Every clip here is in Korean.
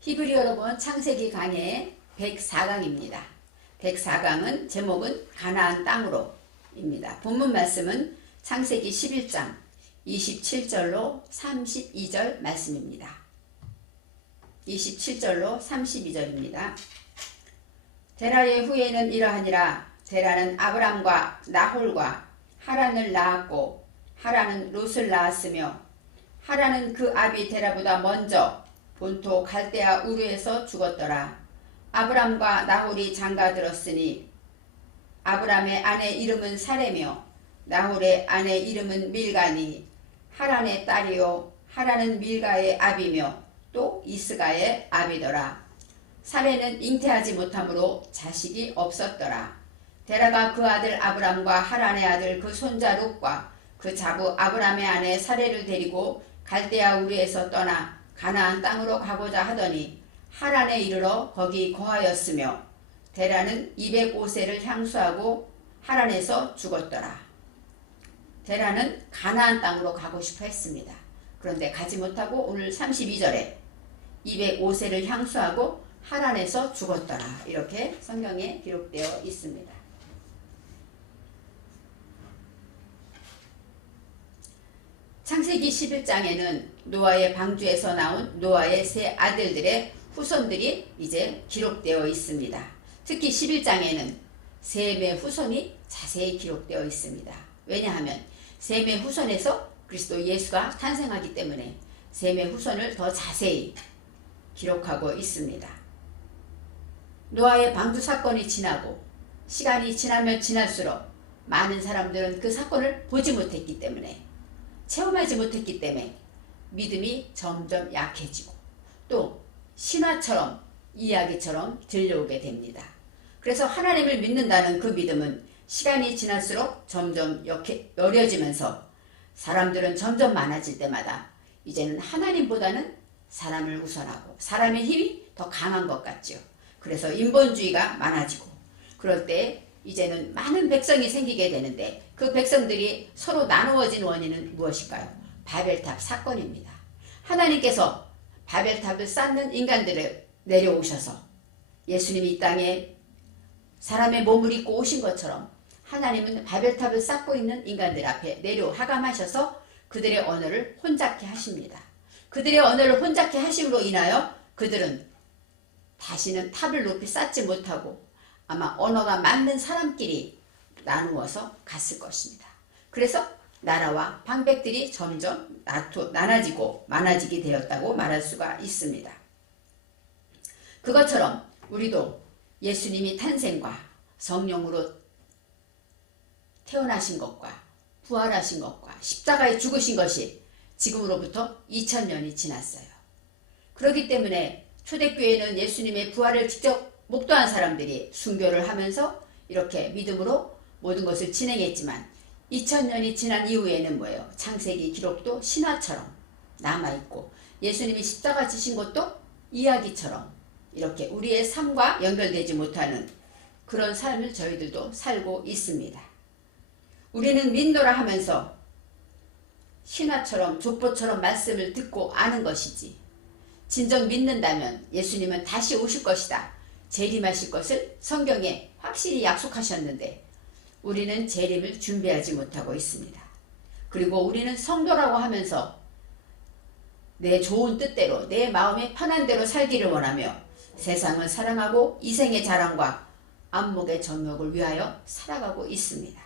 히브리어로 본 창세기 강의 104강입니다. 104강은 제목은 가나안 땅으로 입니다. 본문 말씀은 창세기 11장 27절로 32절 말씀입니다. 27절로 32절입니다. 데라의 후예는 이러하니라. 데라는 아브람과 나홀과 하란을 낳았고 하란은 롯을 낳았으며 하란은 그 아비 데라보다 먼저 본토 갈대아 우르에서 죽었더라. 아브람과 나홀이 장가들었으니 아브람의 아내 이름은 사레며 나홀의 아내 이름은 밀가니 하란의 딸이요 하란은 밀가의 아비며 또 이스가의 아비더라. 사레는 잉태하지 못하므로 자식이 없었더라. 데라가 그 아들 아브람과 하란의 아들 그 손자 롯과 그 자부 아브람의 아내 사레를 데리고 갈대아 우르에서 떠나 가나안 땅으로 가고자 하더니 하란에 이르러 거기 거하였으며 데라는 205세를 향수하고 하란에서 죽었더라. 데라는 가나안 땅으로 가고 싶어 했습니다. 그런데 가지 못하고 오늘 32절에 205세를 향수하고 하란에서 죽었더라. 이렇게 성경에 기록되어 있습니다. 창세기 11장에는 노아의 방주에서 나온 노아의 세 아들들의 후손들이 이제 기록되어 있습니다. 특히 11장에는 셈의 후손이 자세히 기록되어 있습니다. 왜냐하면 셈의 후손에서 그리스도 예수가 탄생하기 때문에 셈의 후손을 더 자세히 기록하고 있습니다. 노아의 방주 사건이 지나고 시간이 지나면 지날수록 많은 사람들은 그 사건을 보지 못했기 때문에 체험하지 못했기 때문에 믿음이 점점 약해지고 또 신화처럼 이야기처럼 들려오게 됩니다. 그래서 하나님을 믿는다는 그 믿음은 시간이 지날수록 점점 여려지면서 사람들은 점점 많아질 때마다 이제는 하나님보다는 사람을 우선하고 사람의 힘이 더 강한 것 같죠. 그래서 인본주의가 많아지고 그럴 때 이제는 많은 백성이 생기게 되는데 그 백성들이 서로 나누어진 원인은 무엇일까요? 바벨탑 사건입니다. 하나님께서 바벨탑을 쌓는 인간들을 내려오셔서 예수님이 이 땅에 사람의 몸을 입고 오신 것처럼 하나님은 바벨탑을 쌓고 있는 인간들 앞에 하감하셔서 그들의 언어를 혼잡케 하십니다. 그들의 언어를 혼잡케 하심으로 인하여 그들은 다시는 탑을 높이 쌓지 못하고 아마 언어가 맞는 사람끼리 나누어서 갔을 것입니다. 그래서 나라와 방백들이 점점 나눠지고 많아지게 되었다고 말할 수가 있습니다. 그것처럼 우리도 예수님이 탄생과 성령으로 태어나신 것과 부활하신 것과 십자가에 죽으신 것이 지금으로부터 2000년이 지났어요. 그렇기 때문에 초대교회는 예수님의 부활을 직접 목도한 사람들이 순교를 하면서 이렇게 믿음으로 모든 것을 진행했지만 2000년이 지난 이후에는 뭐예요? 창세기 기록도 신화처럼 남아있고 예수님이 십자가 지신 것도 이야기처럼 이렇게 우리의 삶과 연결되지 못하는 그런 삶을 저희들도 살고 있습니다. 우리는 믿노라 하면서 신화처럼 족보처럼 말씀을 듣고 아는 것이지 진정 믿는다면 예수님은 다시 오실 것이다. 재림하실 것을 성경에 확실히 약속하셨는데 우리는 재림을 준비하지 못하고 있습니다. 그리고 우리는 성도라고 하면서 내 좋은 뜻대로 내 마음의 편한 대로 살기를 원하며 세상을 사랑하고 이생의 자랑과 안목의 정욕을 위하여 살아가고 있습니다.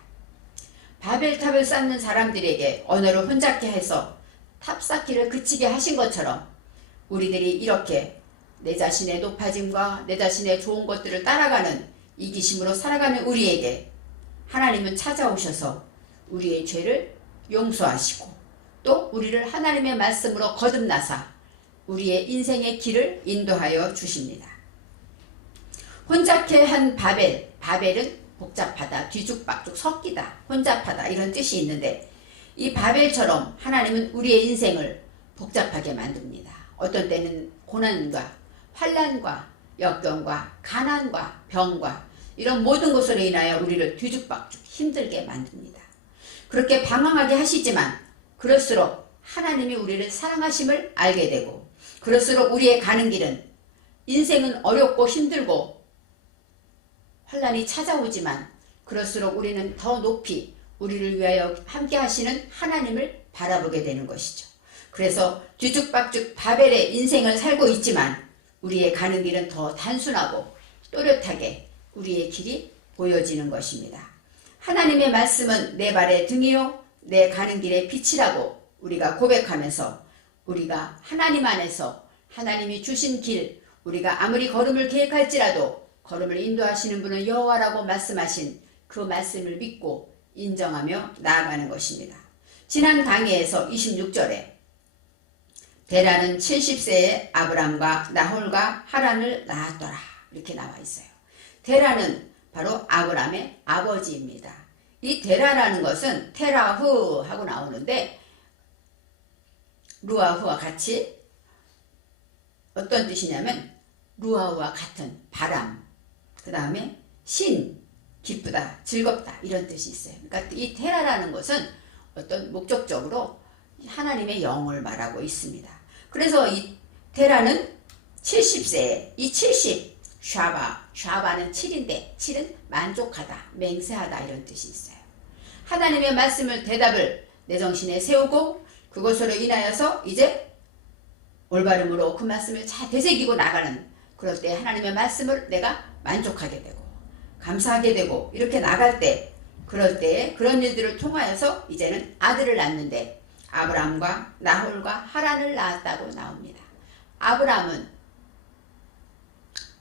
바벨탑을 쌓는 사람들에게 언어를 혼잡게 해서 탑 쌓기를 그치게 하신 것처럼 우리들이 이렇게 내 자신의 높아짐과 내 자신의 좋은 것들을 따라가는 이기심으로 살아가는 우리에게 하나님은 찾아오셔서 우리의 죄를 용서하시고 또 우리를 하나님의 말씀으로 거듭나사 우리의 인생의 길을 인도하여 주십니다. 혼잡케 한 바벨은 복잡하다, 뒤죽박죽 섞이다, 혼잡하다 이런 뜻이 있는데 이 바벨처럼 하나님은 우리의 인생을 복잡하게 만듭니다. 어떤 때는 고난과 환난과 역경과 가난과 병과 이런 모든 것으로 인하여 우리를 뒤죽박죽 힘들게 만듭니다. 그렇게 방황하게 하시지만 그럴수록 하나님이 우리를 사랑하심을 알게 되고 그럴수록 우리의 가는 길은 인생은 어렵고 힘들고 환난이 찾아오지만 그럴수록 우리는 더 높이 우리를 위하여 함께 하시는 하나님을 바라보게 되는 것이죠. 그래서 뒤죽박죽 바벨의 인생을 살고 있지만 우리의 가는 길은 더 단순하고 또렷하게 우리의 길이 보여지는 것입니다. 하나님의 말씀은 내 발의 등이요 내 가는 길의 빛이라고 우리가 고백하면서 우리가 하나님 안에서 하나님이 주신 길, 우리가 아무리 걸음을 계획할지라도 걸음을 인도하시는 분은 여호와라고 말씀하신 그 말씀을 믿고 인정하며 나아가는 것입니다. 지난 강의에서 26절에 데라는 70세에 아브람과 나홀과 하란을 낳았더라 이렇게 나와 있어요. 데라는 바로 아브람의 아버지입니다. 이 데라라는 것은 테라흐 하고 나오는데 루아흐와 같이 어떤 뜻이냐면 루아흐와 같은 바람, 그 다음에 신, 기쁘다, 즐겁다 이런 뜻이 있어요. 그러니까 이 테라라는 것은 어떤 목적적으로 하나님의 영을 말하고 있습니다. 그래서 이 테라는 70세에 이 70, 샤바는 7인데 7은 만족하다, 맹세하다 이런 뜻이 있어요. 하나님의 말씀을 대답을 내 정신에 세우고 그것으로 인하여서 이제 올바름으로 그 말씀을 잘 되새기고 나가는 그럴 때 하나님의 말씀을 내가 만족하게 되고 감사하게 되고 이렇게 나갈 때 그럴 때 그런 일들을 통하여서 이제는 아들을 낳는데 아브람과 나홀과 하란을 낳았다고 나옵니다. 아브람은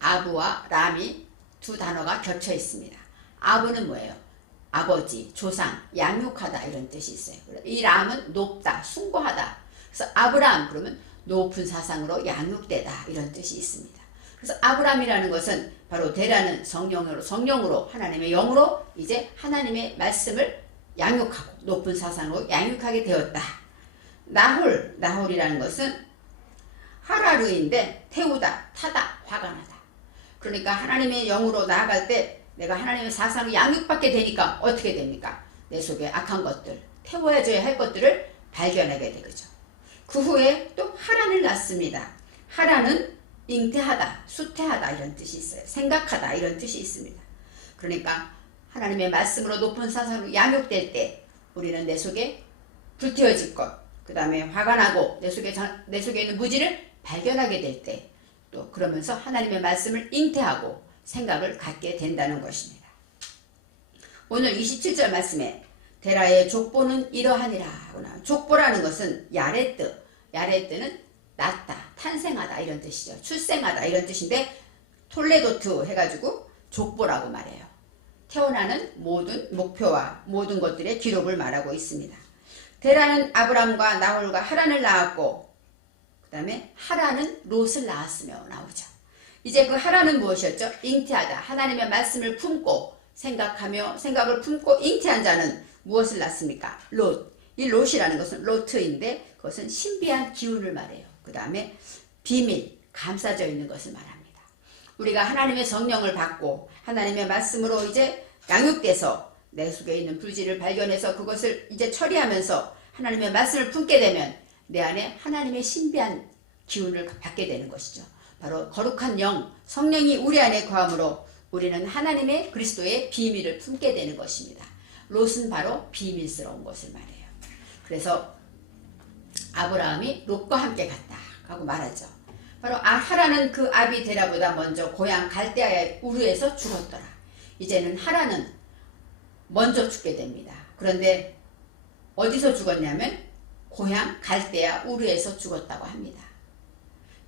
아브와 람이 두 단어가 겹쳐 있습니다. 아브는 뭐예요? 아버지, 조상, 양육하다 이런 뜻이 있어요. 이 람은 높다, 숭고하다. 그래서 아브람 그러면 높은 사상으로 양육되다 이런 뜻이 있습니다. 그래서 아브람이라는 것은 바로 데라는 성령으로 하나님의 영으로 이제 하나님의 말씀을 양육하고 높은 사상으로 양육하게 되었다. 나홀이라는 것은 하라르인데 태우다, 타다, 화가 나다. 그러니까 하나님의 영으로 나아갈 때 내가 하나님의 사상을 양육받게 되니까 어떻게 됩니까? 내 속에 악한 것들, 태워줘야 할 것들을 발견하게 되죠. 그 후에 또 하란을 낳습니다. 하란은 잉태하다, 수태하다 이런 뜻이 있어요. 생각하다 이런 뜻이 있습니다. 그러니까 하나님의 말씀으로 높은 사상으로 양육될 때 우리는 내 속에 불태워질 것, 그 다음에 화가 나고 내 속에 있는 무지를 발견하게 될 때 또 그러면서 하나님의 말씀을 잉태하고 생각을 갖게 된다는 것입니다. 오늘 27절 말씀에 데라의 족보는 이러하니라 하고 나와요. 족보라는 것은 야레뜨는 낳다, 탄생하다 이런 뜻이죠. 출생하다 이런 뜻인데 톨레도트 해가지고 족보라고 말해요. 태어나는 모든 목표와 모든 것들의 기록을 말하고 있습니다. 데라는 아브람과 나홀과 하란을 낳았고 그 다음에 하란은 롯을 낳았으며 나오죠. 이제 그 하란은 무엇이었죠? 잉태하다. 하나님의 말씀을 품고 생각을 품고 잉태한 자는 무엇을 낳습니까? 롯. 이 롯이라는 것은 로트인데 그것은 신비한 기운을 말해요. 그 다음에 비밀, 감싸져 있는 것을 말합니다. 우리가 하나님의 성령을 받고 하나님의 말씀으로 이제 양육돼서 내 속에 있는 불질을 발견해서 그것을 이제 처리하면서 하나님의 말씀을 품게 되면 내 안에 하나님의 신비한 기운을 받게 되는 것이죠. 바로 거룩한 영, 성령이 우리 안에 거함으로 우리는 하나님의 그리스도의 비밀을 품게 되는 것입니다. 롯은 바로 비밀스러운 것을 말해요. 그래서 아브라함이 롯과 함께 갔다 하고 말하죠. 바로 하란은 그 아비 데라보다 먼저 고향 갈대아의 우르에서 죽었더라. 이제는 하란은 먼저 죽게 됩니다. 그런데 어디서 죽었냐면 고향 갈대아 우르에서 죽었다고 합니다.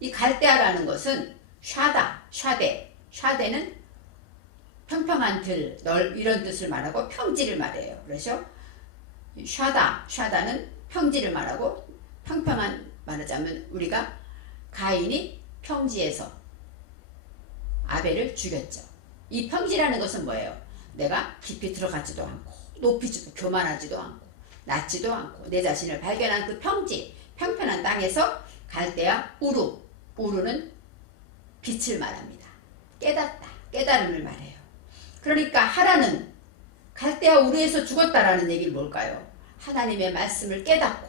이 갈대아라는 것은 샤데는 평평한 들, 이런 뜻을 말하고 평지를 말해요. 그래서 샤다는 평지를 말하고 평평한 말하자면 우리가 가인이 평지에서 아벨을 죽였죠. 이 평지라는 것은 뭐예요? 내가 깊이 들어가지도 않고 높이지도 교만하지도 않고 낮지도 않고 내 자신을 발견한 그 평지, 평평한 땅에서 갈대아 우르는 빛을 말합니다. 깨닫다, 깨달음을 말해요. 그러니까 하란은 갈대아 우르에서 죽었다라는 얘기는 뭘까요? 하나님의 말씀을 깨닫고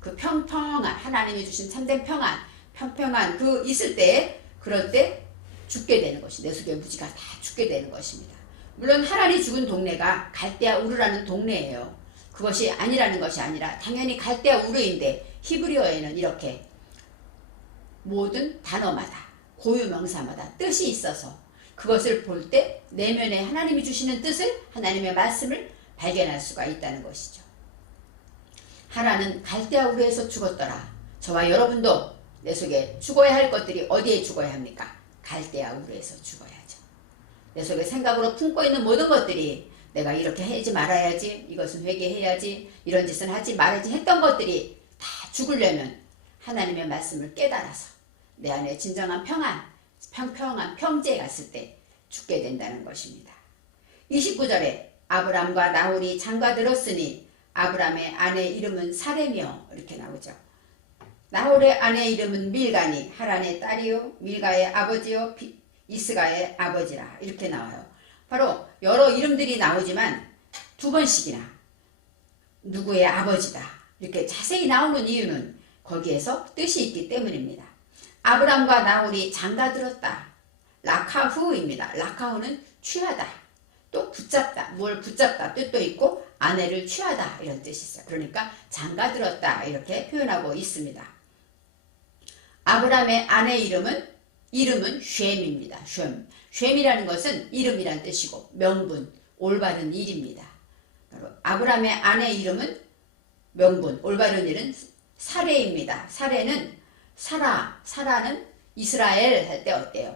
그 평평한 하나님이 주신 참된 평안한 그 있을 때에 그럴 때 죽게 되는 것이, 내 속의 무지가 다 죽게 되는 것입니다. 물론 하란이 죽은 동네가 갈대아 우르라는 동네예요. 그것이 아니라는 것이 아니라 당연히 갈대아 우르인데 히브리어에는 이렇게 모든 단어마다 고유명사마다 뜻이 있어서 그것을 볼 때 내면에 하나님이 주시는 뜻을, 하나님의 말씀을 발견할 수가 있다는 것이죠. 하란은 갈대아 우르에서 죽었더라. 저와 여러분도 내 속에 죽어야 할 것들이 어디에 죽어야 합니까? 갈대아 우르에서 죽어야죠. 내 속에 생각으로 품고 있는 모든 것들이 내가 이렇게 하지 말아야지, 이것은 회개해야지, 이런 짓은 하지 말아야지 했던 것들이 다 죽으려면 하나님의 말씀을 깨달아서 내 안에 진정한 평안, 평평한 평지에 갔을 때 죽게 된다는 것입니다. 29절에 아브람과 나홀이 장가들었으니 아브람의 아내 이름은 사레며 이렇게 나오죠. 나홀의 아내 이름은 밀가니 하란의 딸이요 밀가의 아버지요 이스가의 아버지라 이렇게 나와요. 바로 여러 이름들이 나오지만 두 번씩이나 누구의 아버지다 이렇게 자세히 나오는 이유는 거기에서 뜻이 있기 때문입니다. 아브람과 나홀이 장가들었다. 라카후입니다. 라카후는 취하다, 또 붙잡다, 뭘 붙잡다 뜻도 있고 아내를 취하다 이런 뜻이 있어요. 그러니까 장가들었다 이렇게 표현하고 있습니다. 아브람의 아내 이름은 쉔입니다. 쉔이라는 것은 이름이란 뜻이고 명분, 올바른 일입니다. 바로 아브람의 아내 이름은 명분, 올바른 일은 사레입니다. 사레는 사라는 이스라엘 할 때 어때요?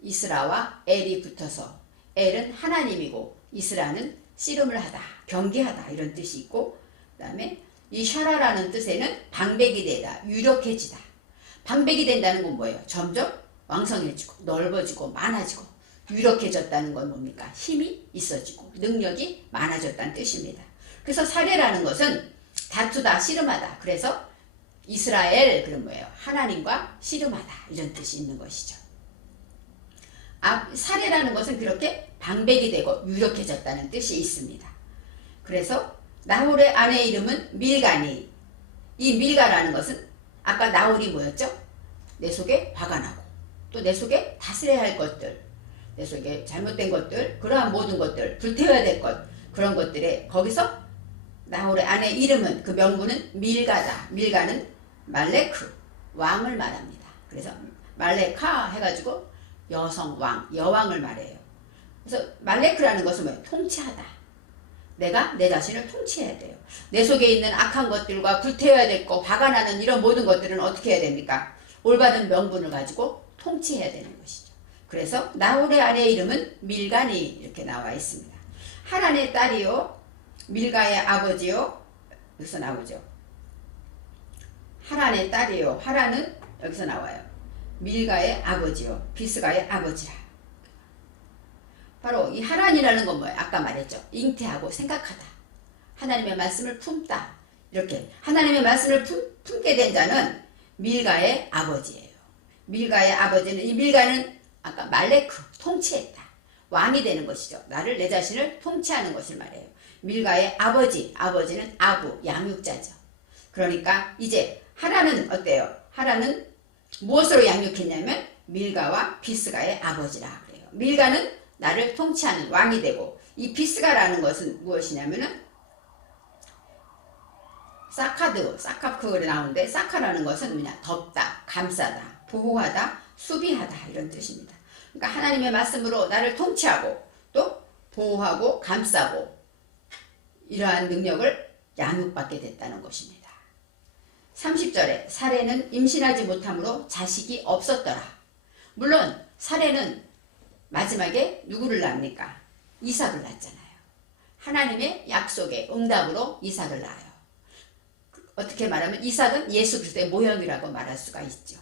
이스라와 엘이 붙어서 엘은 하나님이고 이스라는 씨름을 하다, 경계하다 이런 뜻이 있고, 그 다음에 이 샤라라는 뜻에는 방백이 되다, 유력해지다. 방백이 된다는 건 뭐예요? 점점 왕성해지고 넓어지고 많아지고 유력해졌다는 건 뭡니까? 힘이 있어지고 능력이 많아졌다는 뜻입니다. 그래서 사례라는 것은 다투다, 씨름하다. 그래서 이스라엘 그럼 뭐예요? 하나님과 씨름하다 이런 뜻이 있는 것이죠. 사례라는 것은 그렇게 방백이 되고 유력해졌다는 뜻이 있습니다. 그래서 나홀의 아내 이름은 밀가니, 이 밀가라는 것은 아까 나홀이 뭐였죠? 내 속에 화가 나고 또 내 속에 다스려야 할 것들, 내 속에 잘못된 것들, 그러한 모든 것들, 불태워야 될 것, 그런 것들에 거기서 나홀의 아내 이름은 그 명분은 밀가다. 밀가는 말레크, 왕을 말합니다. 그래서 말레카 해가지고 여성, 왕, 여왕을 말해요. 그래서 말레크라는 것은 뭐예요? 통치하다. 내가 내 자신을 통치해야 돼요. 내 속에 있는 악한 것들과 불태워야 될 것, 화가 나는 이런 모든 것들은 어떻게 해야 됩니까? 올바른 명분을 가지고 통치해야 되는 것이죠. 그래서 나홀의 아내 이름은 밀가니 이렇게 나와 있습니다. 하란의 딸이요 밀가의 아버지요 여기서 나오죠. 하란의 딸이요, 하란은 여기서 나와요. 밀가의 아버지요 비스가의 아버지라. 바로 이 하란이라는 건 뭐예요? 아까 말했죠. 잉태하고 생각하다, 하나님의 말씀을 품다. 이렇게 하나님의 말씀을 품게 된 자는 밀가의 아버지예요. 밀가의 아버지는, 이 밀가는 아까 말레크, 통치했다, 왕이 되는 것이죠. 나를, 내 자신을 통치하는 것을 말해요. 밀가의 아버지는 아부, 양육자죠. 그러니까 이제 하란은 어때요? 하란은 무엇으로 양육했냐면 밀가와 비스가의 아버지라 그래요. 밀가는 나를 통치하는 왕이 되고, 이 비스가라는 것은 무엇이냐면은 사카크가 나오는데, 사카라는 것은 뭐냐? 덮다, 감싸다, 보호하다, 수비하다 이런 뜻입니다. 그러니까 하나님의 말씀으로 나를 통치하고 또 보호하고 감싸고 이러한 능력을 양육받게 됐다는 것입니다. 30절에 사레는 임신하지 못함으로 자식이 없었더라. 물론 사레는 마지막에 누구를 낳습니까? 이삭을 낳잖아요. 하나님의 약속의 응답으로 이삭을 낳아요. 어떻게 말하면 이삭은 예수 그리스도의 모형이라고 말할 수가 있죠.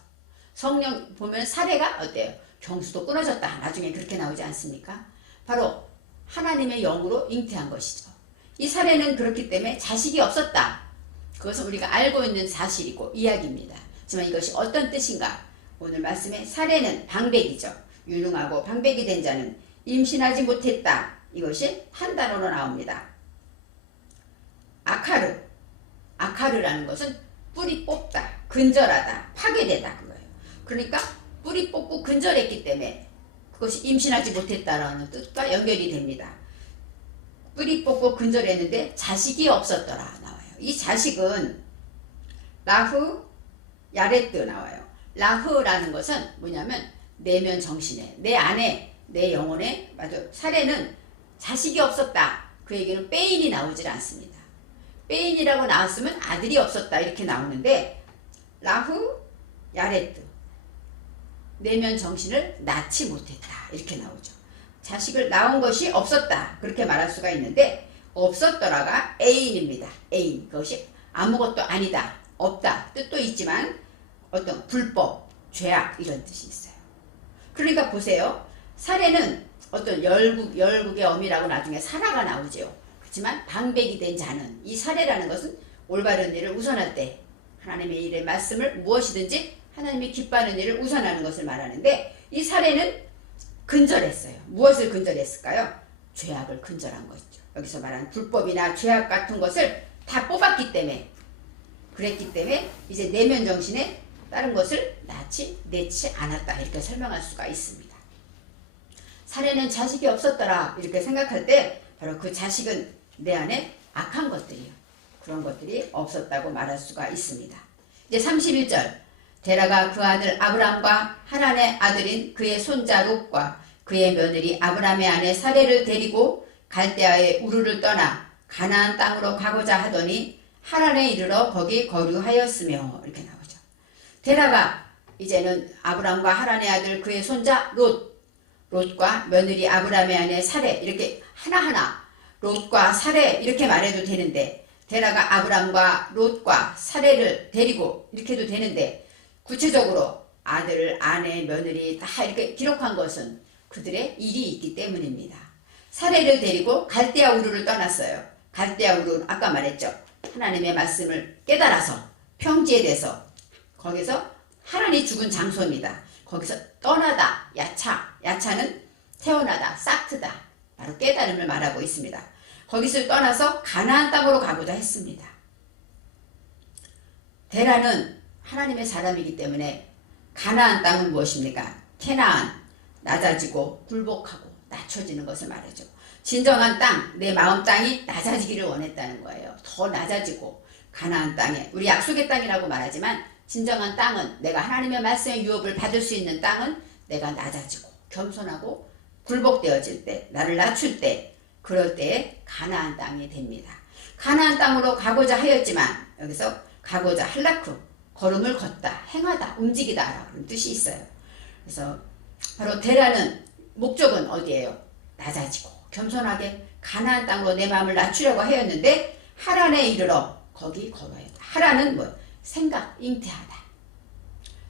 성령 보면 사레가 어때요? 경수도 끊어졌다. 나중에 그렇게 나오지 않습니까? 바로 하나님의 영으로 잉태한 것이죠. 이 사레는 그렇기 때문에 자식이 없었다. 그것은 우리가 알고 있는 사실이고 이야기입니다. 하지만 이것이 어떤 뜻인가? 오늘 말씀에 사레는 방백이죠. 유능하고 방백이 된 자는 임신하지 못했다. 이것이 한 단어로 나옵니다. 아카르라는 것은 뿌리 뽑다, 근절하다, 파괴되다 그거예요. 그러니까 뿌리 뽑고 근절했기 때문에 그것이 임신하지 못했다라는 뜻과 연결이 됩니다. 뿌리 뽑고 근절했는데 자식이 없었더라 나와요. 이 자식은 라흐 야레트 나와요. 라흐라는 것은 뭐냐면 내면 정신에, 내 안에, 내 영혼에, 맞아. 사례는 자식이 없었다. 그 얘기는 빼인이 나오질 않습니다. 빼인이라고 나왔으면 아들이 없었다 이렇게 나오는데 라흐 야레트 내면 정신을 낳지 못했다 이렇게 나오죠. 자식을 낳은 것이 없었다 그렇게 말할 수가 있는데 없었더라가 애인입니다. 애인 그것이 아무것도 아니다 없다 뜻도 있지만 어떤 불법 죄악 이런 뜻이 있어요. 그러니까 보세요. 사례는 어떤 열국의 어미라고 나중에 사라가 나오죠. 그렇지만 방백이 된 자는 이 사례라는 것은 올바른 일을 우선할 때 하나님의 일의 말씀을 무엇이든지 하나님이 기뻐하는 일을 우선하는 것을 말하는데 이 사례는 근절했어요. 무엇을 근절했을까요? 죄악을 근절한 것이죠. 여기서 말하는 불법이나 죄악 같은 것을 다 뽑았기 때문에 그랬기 때문에 이제 내면 정신에 다른 것을 내지 않았다 이렇게 설명할 수가 있습니다. 사례는 자식이 없었더라 이렇게 생각할 때 바로 그 자식은 내 안에 악한 것들이요. 그런 것들이 없었다고 말할 수가 있습니다. 이제 31절 데라가 그 아들 아브람과 하란의 아들인 그의 손자 롯과 그의 며느리 아브람의 아내 사레를 데리고 갈대아의 우르를 떠나 가나안 땅으로 가고자 하더니 하란에 이르러 거기 거류하였으며 이렇게 나오죠. 데라가 이제는 아브람과 하란의 아들 그의 손자 롯과 며느리 아브람의 아내 사레 이렇게 하나하나 롯과 사레 이렇게 말해도 되는데 데라가 아브람과 롯과 사레를 데리고 이렇게 해도 되는데 구체적으로 아들, 아내, 며느리 다 이렇게 기록한 것은 그들의 일이 있기 때문입니다. 사레를 데리고 갈대아 우르를 떠났어요. 갈대아 우르는 아까 말했죠. 하나님의 말씀을 깨달아서 평지에 대해서 거기서 하란이 죽은 장소입니다. 거기서 떠나다 야차는 태어나다 사트다 바로 깨달음을 말하고 있습니다. 거기서 떠나서 가나안 땅으로 가고자 했습니다. 데라는 하나님의 사람이기 때문에 가나안 땅은 무엇입니까? 캐나안 낮아지고 굴복하고 낮춰지는 것을 말하죠. 진정한 땅, 내 마음 땅이 낮아지기를 원했다는 거예요. 더 낮아지고 가나안 땅에 우리 약속의 땅이라고 말하지만 진정한 땅은 내가 하나님의 말씀의 유업을 받을 수 있는 땅은 내가 낮아지고 겸손하고 굴복되어질 때 나를 낮출 때 그럴 때에 가나안 땅이 됩니다. 가나안 땅으로 가고자 하였지만 여기서 가고자 할라크 걸음을 걷다, 행하다, 움직이다 라는 뜻이 있어요. 그래서 바로 데라는 목적은 어디예요? 낮아지고 겸손하게 가나안 땅으로 내 마음을 낮추려고 하였는데 하란에 이르러 거기 걸어야 돼. 하란은 뭐? 생각, 잉태하다.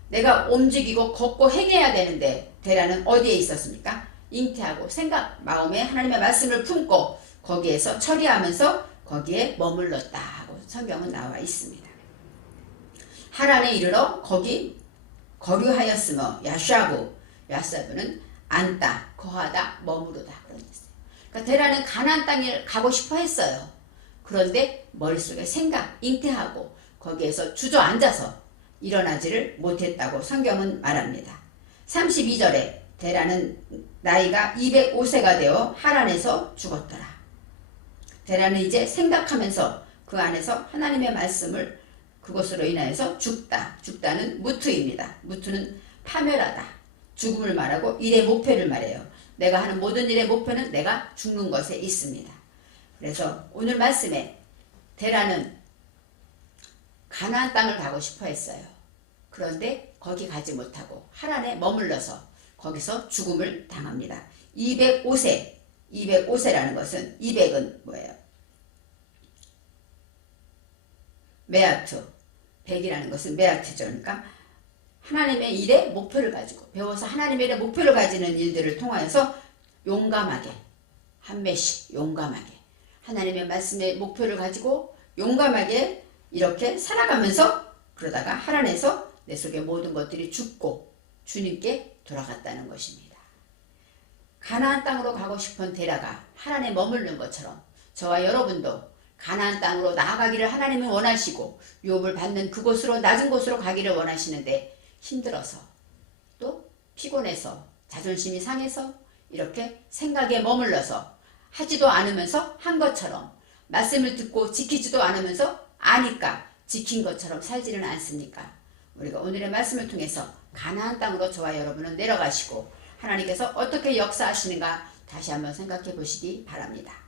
내가 움직이고 걷고 행해야 되는데 데라는 어디에 있었습니까? 잉태하고 생각, 마음에 하나님의 말씀을 품고 거기에서 처리하면서 거기에 머물렀다 하고 성경은 나와 있습니다. 하란에 이르러 거기 거류하였으며 야샤브는 앉다, 거하다, 머무르다 그런 뜻이에요. 그러니까 데라는 가나안 땅에 가고 싶어 했어요. 그런데 머릿속에 생각, 잉태하고 거기에서 주저앉아서 일어나지를 못했다고 성경은 말합니다. 32절에 데라는 나이가 205세가 되어 하란에서 죽었더라. 데라는 이제 생각하면서 그 안에서 하나님의 말씀을 그것으로 인하여서 죽다는 무투입니다. 무투는 파멸하다. 죽음을 말하고 일의 목표를 말해요. 내가 하는 모든 일의 목표는 내가 죽는 것에 있습니다. 그래서 오늘 말씀에 데라는 가나안 땅을 가고 싶어 했어요. 그런데 거기 가지 못하고 하란에 머물러서 거기서 죽음을 당합니다. 205세라는 것은 200은 뭐예요? 메아트 100이라는 것은 메아트죠. 그러니까 하나님의 일에 목표를 가지고 배워서 하나님의 일에 목표를 가지는 일들을 통하여서 용감하게 한 매씩 용감하게 하나님의 말씀의 목표를 가지고 용감하게 이렇게 살아가면서 그러다가 하란에서 내 속의 모든 것들이 죽고 주님께 돌아갔다는 것입니다. 가나안 땅으로 가고 싶은 데라가 하란에 머무르는 것처럼 저와 여러분도 가나안 땅으로 나아가기를 하나님은 원하시고 유업을 받는 그곳으로 낮은 곳으로 가기를 원하시는데 힘들어서 피곤해서 자존심이 상해서 이렇게 생각에 머물러서 하지도 않으면서 한 것처럼 말씀을 듣고 지키지도 않으면서 아니까 지킨 것처럼 살지는 않습니까? 우리가 오늘의 말씀을 통해서 가나안 땅으로 저와 여러분은 내려가시고 하나님께서 어떻게 역사하시는가 다시 한번 생각해 보시기 바랍니다.